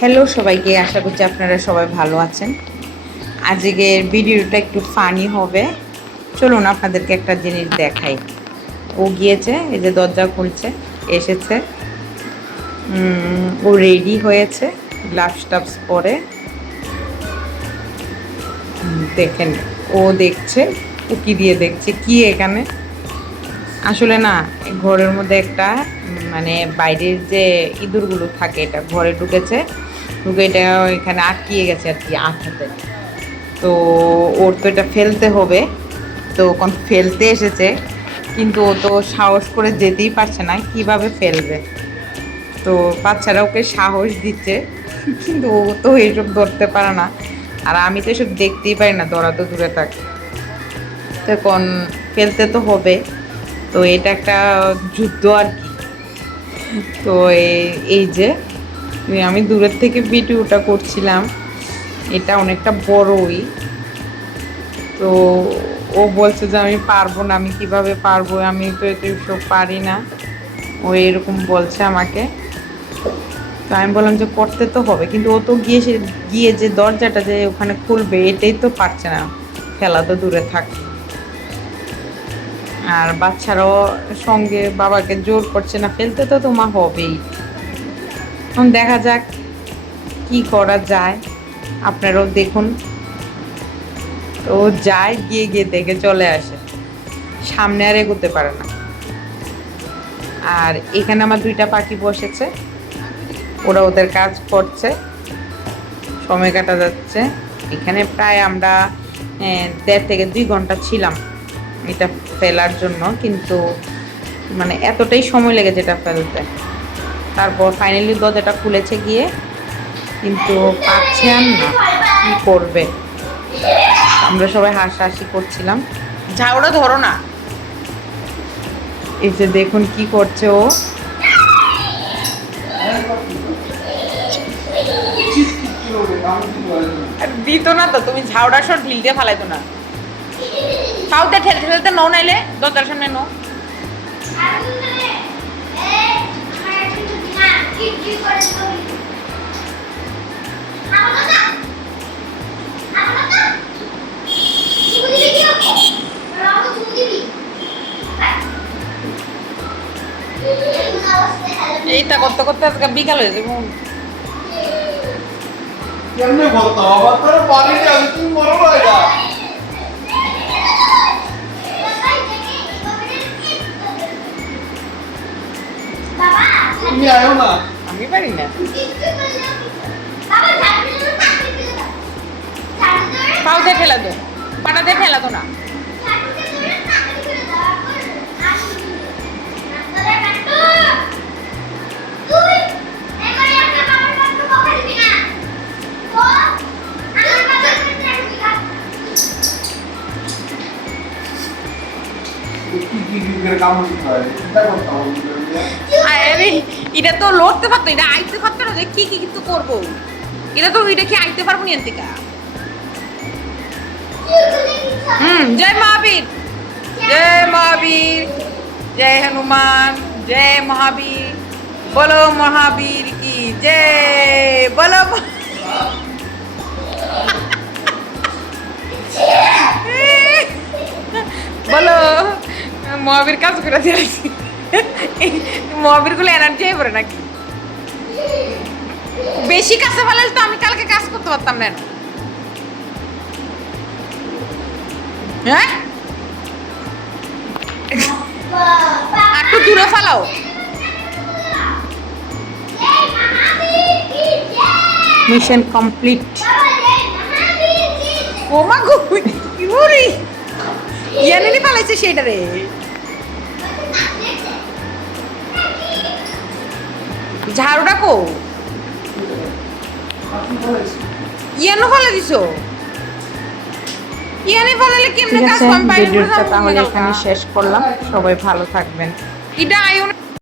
Hello সবাইকে, আশা করছি আপনারা সবাই ভালো আছেন। আজকের ভিডিওটা একটু ফানি হবে। চলুন আপনাদেরকে একটা জিনিস দেখাই। ও গিয়েছে, এই যে দরজা খুলছে, এসেছে, ও রেডি হয়েছে, গ্লাভস টাভস পরে। দেখেন, ও দেখছে, উকি দিয়ে দেখছে কি এখানে। আসলে না, ঘরের মধ্যে একটা মানে বাইরের যে ইঁদুরগুলো থাকে, এটা ঘরে ঢুকেছে, ঢুকে এটা এখানে আটকিয়ে গেছে আর কি আঠাতে। তো ওর তো এটা ফেলতে হবে, তো কোন ফেলতে এসেছে, কিন্তু ও তো সাহস করে যেতেই পারছে না, কিভাবে ফেলবে। তো বাচ্চারা ওকে সাহস দিচ্ছে, কিন্তু ও তো এইসব ধরতে পারে না, আর আমি তো এসব দেখতেই পারি না, ধরা তো দূরে থাক। তখন ফেলতে তো হবে, তো এটা একটা যুদ্ধ আর কি। তো এই যে আমি দূরের থেকে ভিডিওটা করছিলাম, এটা অনেকটা বড়ই। তো ও বলছে যে আমি পারবো না, আমি কিভাবে পারবো, আমি তো এটা সব পারি না, ও এরকম বলছে আমাকে। তো আমি বললাম যে করতে তো হবে, কিন্তু ও তো গিয়ে যে দরজাটা যে ওখানে খুলবে এটাই তো পারছে না, খেলা তো দূরে থাক। আর বাচ্চারাও সঙ্গে বাবাকে জোর করছে না, ফেলতে তো তোমার হবেই। এখন দেখা যাক কি করা যায়, আপনারাও দেখুন। তো যায়, গিয়ে গিয়ে দেখে চলে আসে, সামনে আর এগোতে পারে না। আর এখানে আমার দুইটা পাখি বসেছে, ওরা ওদের কাজ করছে, সময় কাটা যাচ্ছে। এখানে প্রায় আমরা 1.5 থেকে 2 ঘন্টা ছিলাম এটা ফেলার জন্য, কিন্তু মানে এতটাই সময় লেগেছে এটা ফেলতে। তারপর ফাইনালি দরজাটা খুলেছে গিয়ে, কিন্তু পাচ্ছে আর না, কি করবে। আমরা সবাই হাসাহাসি করছিলাম, ঝাউটা ধরো না। এই যে দেখুন কি করছে ও। দিত না তো, তুমি ঝাউটা সব ঢিল দিয়ে ফালাইতো না। পাউতে ঠেলতে ঠেলতে নো, নাইলে দরজার সামনে নো। এইটা করতে করতে আজকে বিকাল হয়ে যাবে। কেমনে বলতো আবার তোর পানিতে আমি তুমি মরো না এটা তুমি আয়ো না, আমি পারি না। পাউতে ঠেলা দো, পাটাতে ঠেলা দো না। আরে এটা তো লড়তে পারতো, এটা আইতে পারতো না, যে কি কি কিন্তু করবো। এটা তো এটা কি আইতে পারবো না এন্তিকা। জয় মহাবীর, জয় মহাবীর, জয় হনুমান, জয় মহাবীর, বলো মহাবীর কি জয়, বলো বলো। মহাবীর কাজ করে দিয়েছি, মহাবীর গুলো এনার্জি হয়ে পড়ে নাকি। বেশি কাছে ফেলে তো আমি কালকে কাজ করতে পারতাম না। হ্যাঁ, একটু দূরে ফালাও। Mission complete. ও মা গো, ইউরি ইয়ানি ফালাইছে সেটা রে। ঝাড়ুটা কো ইয়ানো ফালা দিছো, ইয়ানি ফালালে কেমনে কাজ কম পাই। ভিডিওটা তাহলে এখানে শেষ করলাম, সবাই ভালো থাকবেন। এটা আইও